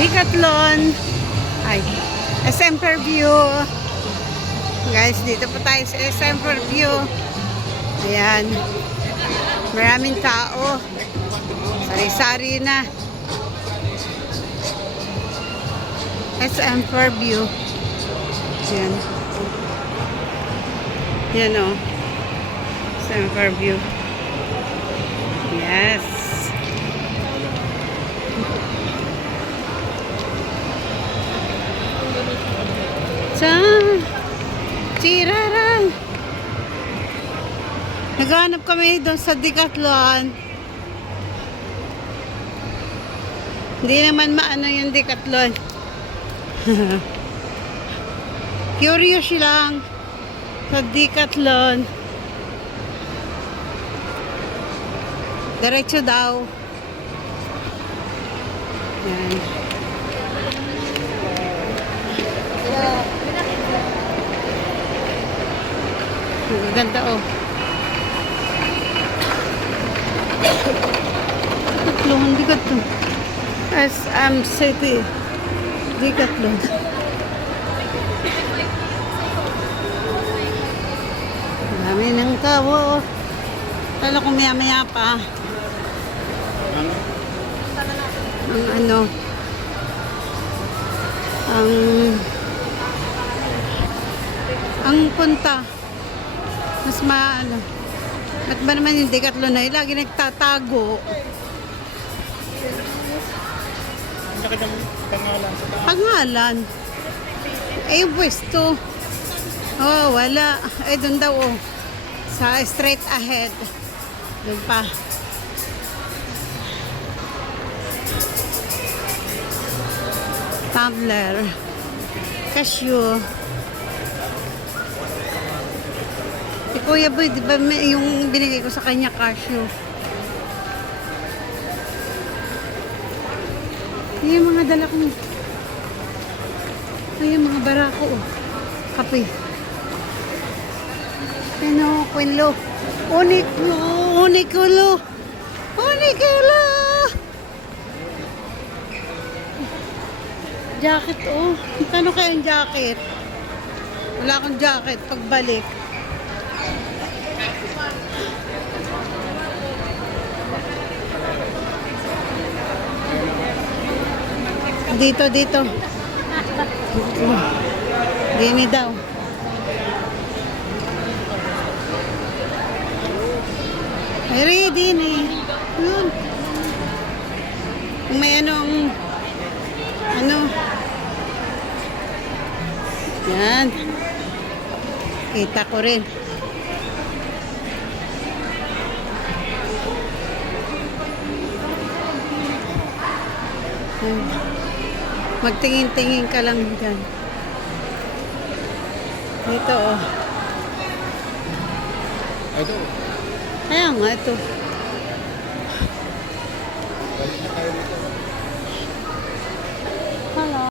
Decathlon. Ay, SM Fairview. Guys, dito po tayo sa SM Fairview. Ayan. Maraming tao. Sari-sari na. SM Fairview. Ayan. Yan o. SM Fairview. Yes. Chiraran. Naghanap kami doon sa Decathlon. Hindi naman maano yung Decathlon. Curious lang sa Decathlon. Diretso daw. Yan. Ganda oh. Decathlon, Decathlon. SM City. Decathlon. Dami ng tao. Kala ko maya-maya pa. Ang ano. Ang punta. Mas maano. At ba naman yung Decathlon na yun? Lagi nagtatago. Pangalan. Eh, yung pwesto. Oh, wala. Eh, doon daw oh. Sa straight ahead. Doon pa. Tumbler. Cashew. Si Kuya Boy, di ba yung binigay ko sa kanya cashew? Yung mga dala ko. Yung mga barako. Oh. Kape. Ano, Quinlo. Uniqlo. Jacket, oh. Kano kaya yung jacket? Wala akong jacket pagbalik. Dito. Dini daw. Ay, ready ni. Yun. May ano. Yan. Kita ko rin. Magtingin-tingin ka lang dyan. Dito oh. Ito. Kaya nga ito. Balik na tayo dito.